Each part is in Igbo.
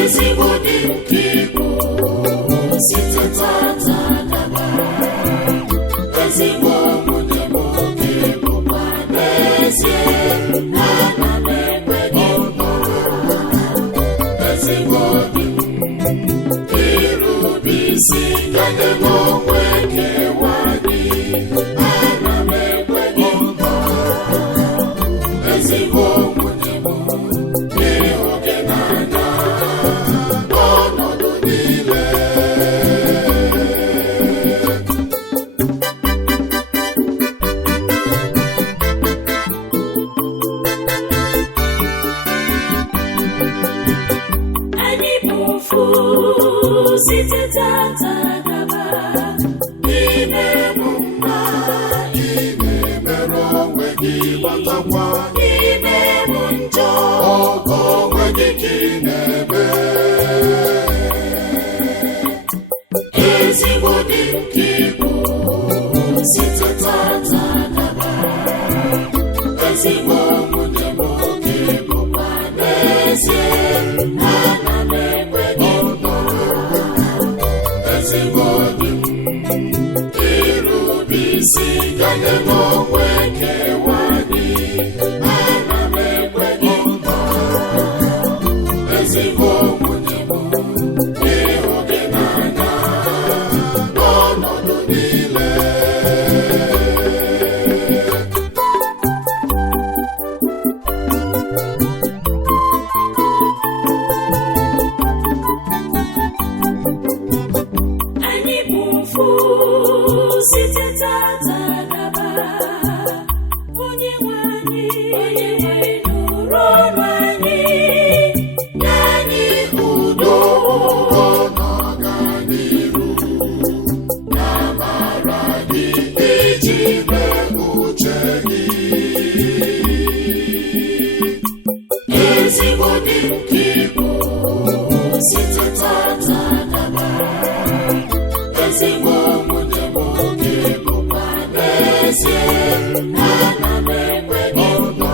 ezigbo dị nke Igbo site tata gaba. Ezigbo nwunye m oke bụkwa n'ezie, ana m ekwe gị nkwa. Ezigbo dị m irube isi gade m onwe kewa gị, ana m ekwe gị nkwa. Ezigbo nwunye m ịhụ gị n'anya n'ọnọdụ niile. Anyị bụ ofu site tata gaba. N'ime bụ mma, ị na-emerụ onwe gị gbatakwa. N'ime bụ njọ, ọgọ onwe gị ka ị na-eme. Ezigbo dị nke Igbo site tata gaba. Ezigbo nwunye m oke bụkwa n'ezie, ana m ekwe gị nkwa. Ezigbo dị m irube isi gade m onwe kewa gị, ana m ekwe gị nkwa. Ezigbo nwunye m ịhụ gị n'anya n'ọnọdụ niile. Anyị bụ ofu site tata gaba. Onye nwe anyị nụrụ ọnụ anyị, nye anyị udo na ọganiru na amara gị iji mee uche gị. Ezigbo dị nke Igbo site tata gaba. Ezigbo nwunye m oke bụkwa n'ezie, ana m ekwe gị nkwa.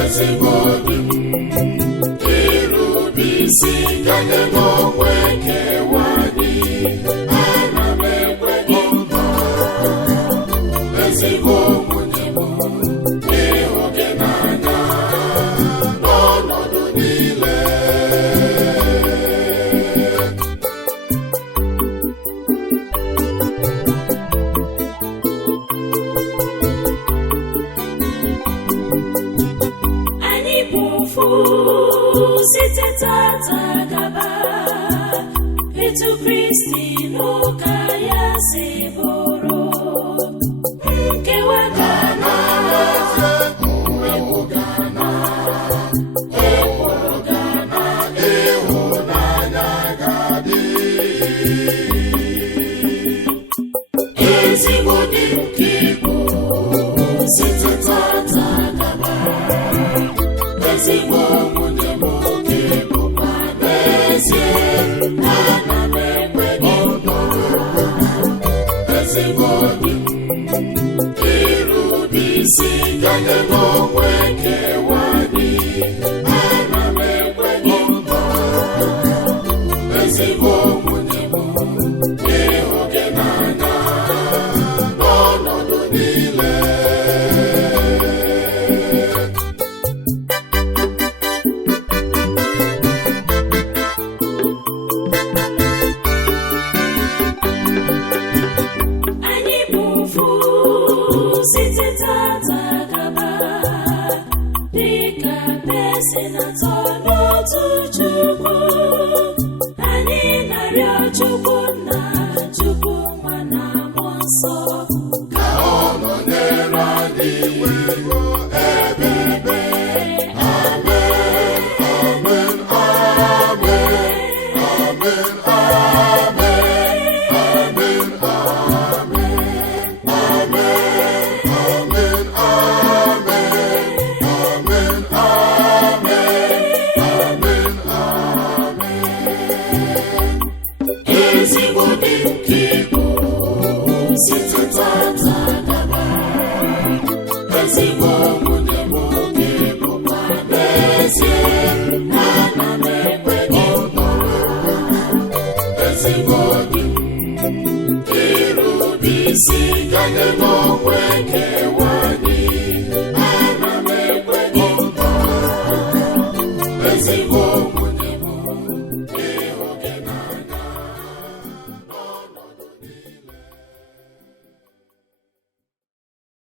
Ezigbo dị m irube isi gade m onwe kewa gị, ana m ekwe gị nkwa. Ezigbo nwunye m ịhụ gị n'anya n'ọnọdụ niile. Anyị bụ ofu site tata gaba. Etu Kristi n'ụka ya si bụrụ nkewa ga na ewuga na ekworo ga na ịhụnanya ga-adị. Ezigbo dị nke Igbo site tata gaba. Ezigbo nwunye m oke bụkwa n'ezie, ana m ekwe gị nkwa. Ezigbo dị m irube isi gade m onwe kewa gị, ana m ekwe gị nkwa. Ezigbo nwunye m ịhụ gị n'anya n'ọnọdụ niile. Anyị bụ ofu site tata gaba. Dịka esi na-atọ n'otu Chukwu, anyị na-arịọ Chukwu Nna, Chukwu Nwa na Mmụọ Nsọ ka ọ nọnyere anyị ruo ebighị. Amen, amen, amen, amen, amen, amen, amen, amen, amen, amen, amen. Ezigbo dị nke Igbo site tata gaba. Ezigbo nwunye m oke bụkwa n'ezie, ana m dị irube isi ganye n'onwe kewa gị. Ana m ekwe gị nkwa ezigbo